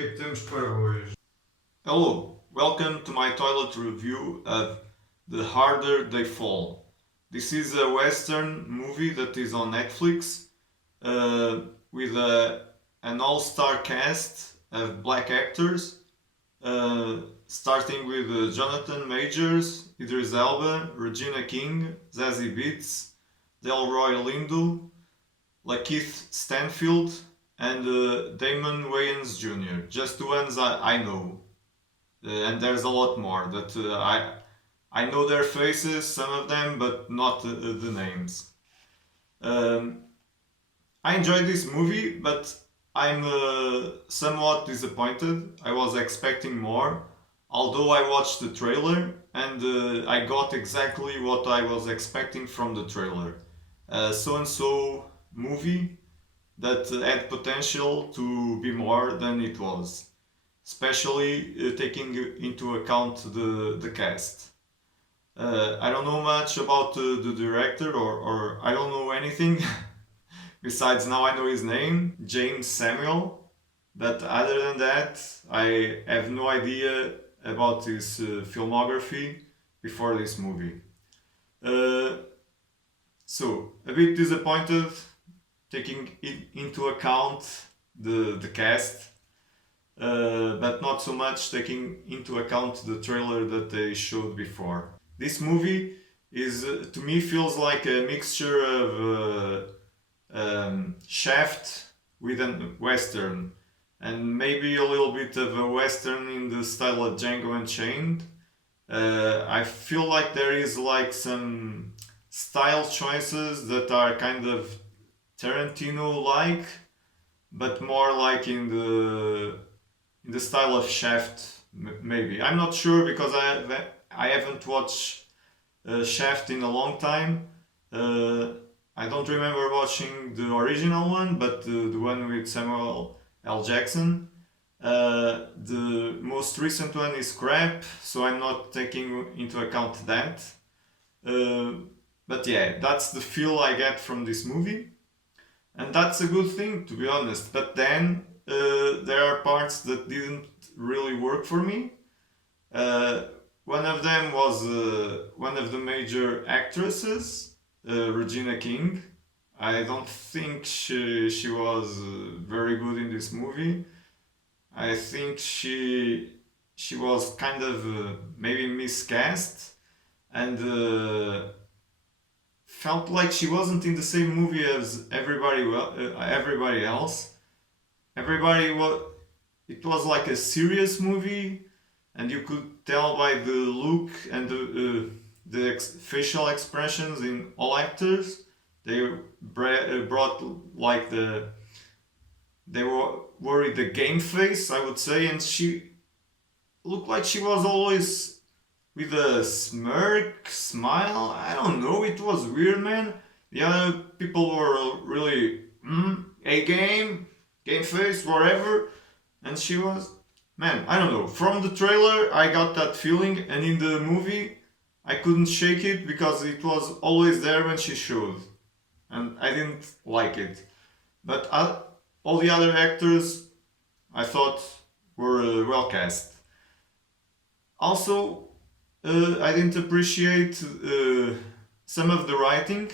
que é que temos para hoje? Hello, welcome to my toilet review of The Harder They Fall. This is a Western movie that is on Netflix uh, with an all star cast of black actors, starting with Jonathan Majors, Idris Elba, Regina King, Zazie Beetz, Delroy Lindo, Lakeith Stanfield, and Damon Wayans Jr. Just the ones I know. And there's a lot more that I know their faces, some of them, but not the names. Um, I enjoyed this movie, but I'm somewhat disappointed. I was expecting more, although I watched the trailer and I got exactly what I was expecting from the trailer. So and so movie that had potential to be more than it was, especially taking into account the cast. I don't know much about the director, or I don't know anything besides now I know his name, James Samuel. But other than that, I have no idea about his filmography before this movie. Uh, so, a bit disappointed taking into account the cast, but not so much taking into account the trailer that they showed before. This movie is to me feels like a mixture of Shaft with a western, and maybe a little bit of a western in the style of Django Unchained. I feel like there is like some style choices that are kind of Tarantino-like, but more like in the style of Shaft. Maybe I'm not sure because I haven't watched Shaft in a long time. Uh, I don't remember watching the original one, but the one with Samuel L. Jackson. The most recent one is crap, so I'm not taking into account that. Uh, but yeah, that's the feel I get from this movie, and that's a good thing to be honest. But then there are parts that didn't really work for me. Uh, One of them was one of the major actresses, Regina King. I don't think she was very good in this movie. I think she was kind of maybe miscast and felt like she wasn't in the same movie as everybody else. Everybody was It was like a serious movie, and you could tell by the look and the facial expressions in all actors. They brought like they were worried the game face, I would say, and she looked like she was always with a smirk, smile. I don't know. It was weird, man. The other people were really a game face, whatever, and she was, man, I don't know. From the trailer, I got that feeling, and in the movie, I couldn't shake it because it was always there when she showed, and I didn't like it. But all the other actors, I thought, were well cast. Also, I didn't appreciate some of the writing.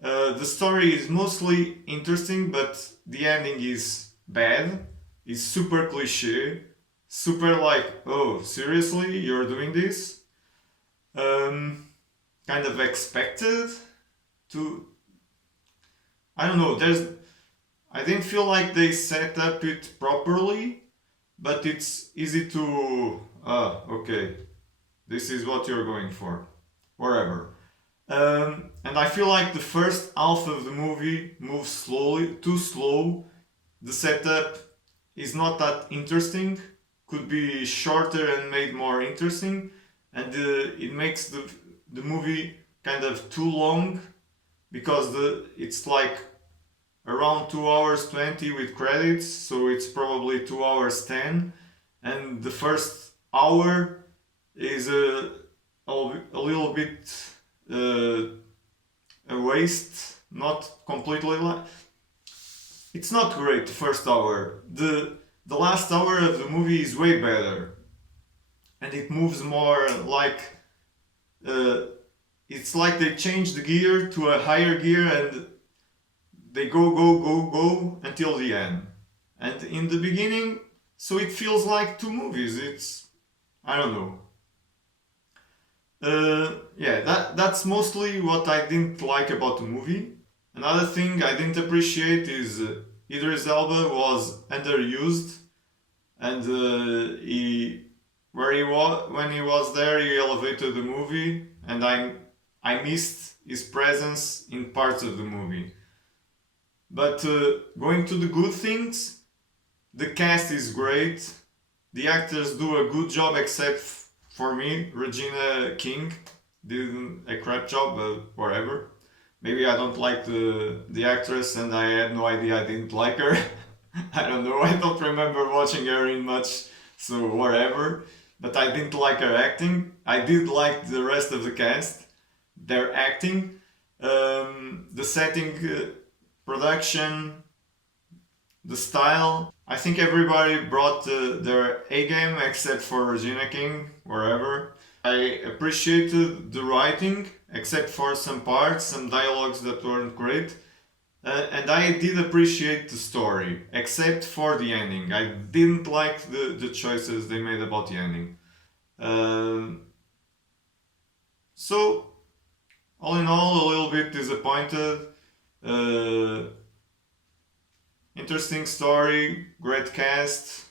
The story is mostly interesting, but the ending is bad. It's super cliche, super like, oh, seriously, you're doing this? Um, Kind of expected to. I don't know. I didn't feel like they set up it properly, but it's easy to. Okay, this is what you're going for, wherever. And I feel like the first half of the movie moves slowly, too slow. The setup is not that interesting. Could be shorter and made more interesting, and it makes the movie kind of too long because it's like around 2 hours 20 with credits, so it's probably 2 hours 10, and the first hour is a little bit uh, a waste. Not completely. It's not great. The first hour. The last hour of the movie is way better, and it moves more like uh, it's like they change the gear to a higher gear and they go until the end. And in the beginning, so it feels like two movies. It's I don't know. Yeah, that's mostly what I didn't like about the movie. Another thing I didn't appreciate is Idris Elba was underused, and he where he was when he was there, he elevated the movie, and I missed his presence in parts of the movie. But going to the good things, the cast is great. The actors do a good job, except for me, Regina King did a crap job, but whatever. Maybe I don't like the actress, and I had no idea I didn't like her. I don't know. I don't remember watching her in much, so whatever. But I didn't like her acting. I did like the rest of the cast, their acting, the setting, production, the style. I think everybody brought their A game except for Regina King, wherever. I appreciated the writing, except for some parts, some dialogues that weren't great. And I did appreciate the story, except for the ending. I didn't like the choices they made about the ending. Um, so, all in all, a little bit disappointed. Uh, Interesting story, great cast,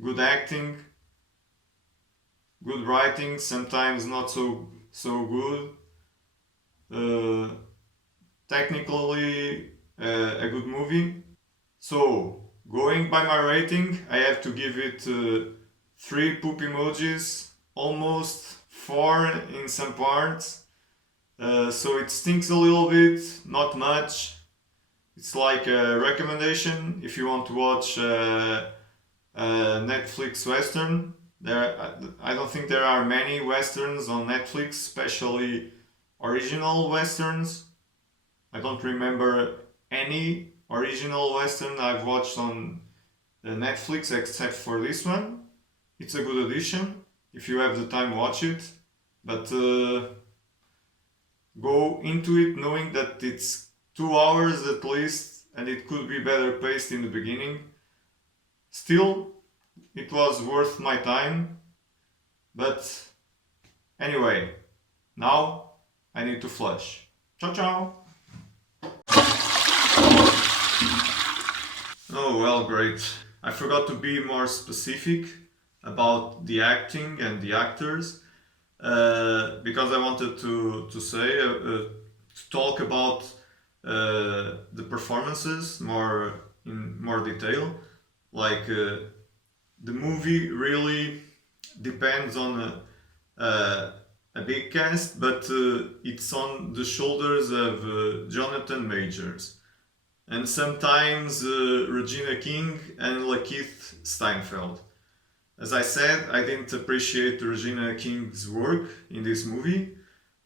good acting, good writing, sometimes not so good. Uh, Technically, a good movie. So, going by my rating, I have to give it three poop emojis, almost four in some parts. So it stinks a little bit, not much. It's like a recommendation if you want to watch Netflix Western. I don't think there are many Westerns on Netflix, especially original Westerns. I don't remember any original Western I've watched on Netflix except for this one. It's a good addition. If you have the time, watch it. But go into it knowing that it's 2 hours at least and it could be better paced in the beginning. Still, it was worth my time. But anyway, now I need to flush. Ciao, ciao! Oh, well, great. I forgot to be more specific about the acting and the actors because I wanted to say, to talk about the performances more in more detail. Like, the movie really depends on a big cast, but it's on the shoulders of Jonathan Majors and sometimes Regina King and Lakeith Steinfeld. As I said, I didn't appreciate Regina King's work in this movie,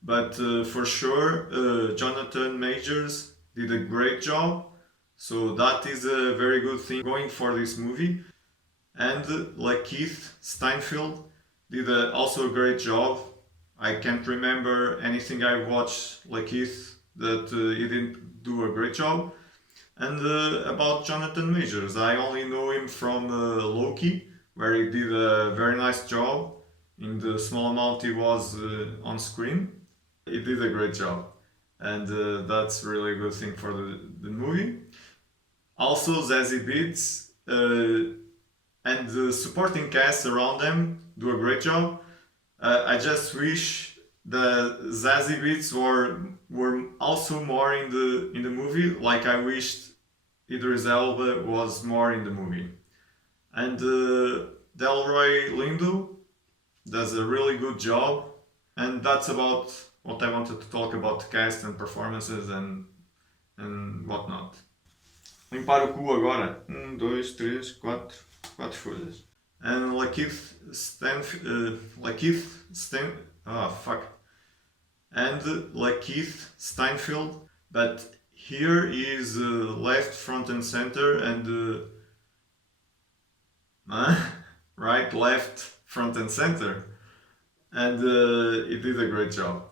but for sure Jonathan Majors did a great job, so that is a very good thing going for this movie. And Lakeith Steinfeld did also a great job. I can't remember anything I watched Lakeith that he didn't do a great job. And about Jonathan Majors, I only know him from Loki, where he did a very nice job in the small amount he was on screen. He did a great job, and that's really a good thing for the movie. Also, Zazie Beetz and the supporting cast around them do a great job. I just wish the Zazie Beetz were also more in the movie. Like I wished Idris Elba was more in the movie. And Delroy Lindo does a really good job. And that's about what I wanted to talk about the cast and performances and whatnot. Limpar o cu agora. Dois, três, quatro. Quatro folhas. And Ah, fuck. And Lakeith Steinfeld. But here is left, front, and center, and uh, right, left, front, and center. And it did a great job.